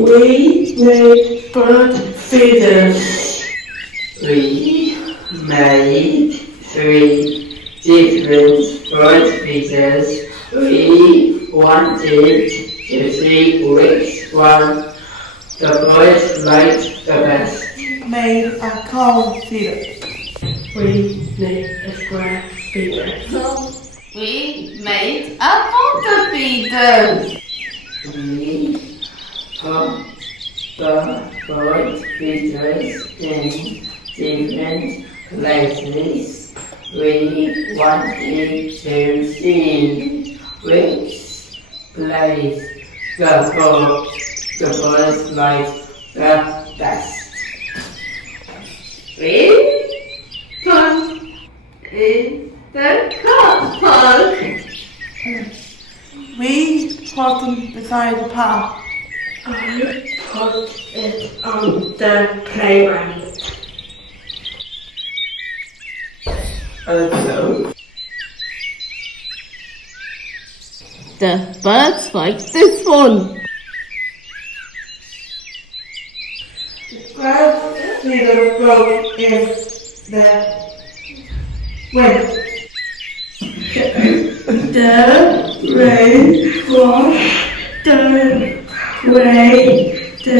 We made bird feeders. We made 3 different bird feeders. We wanted to see which one the boys liked the best. Made a cow feeder. We made a square feeder. We made a water feeder. We put the bird feeders in different places. We wanted to see which place the birds liked the best. We put in the car park. We put them beside the path. I put it on the playground. The birds like this one. Bird feeder broke in the wind. The rain washed away the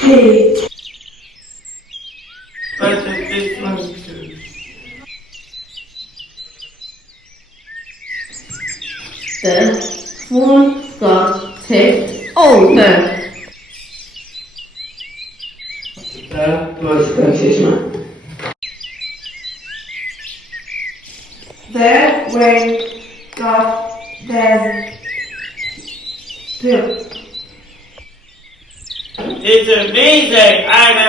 heat. The phone got tipped over. That was baptism. The wind got them too. It's amazing, Anna.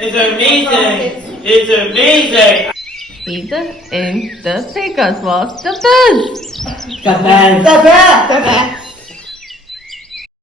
It's amazing. It's amazing. Even in the figures was the best. The band. The bear!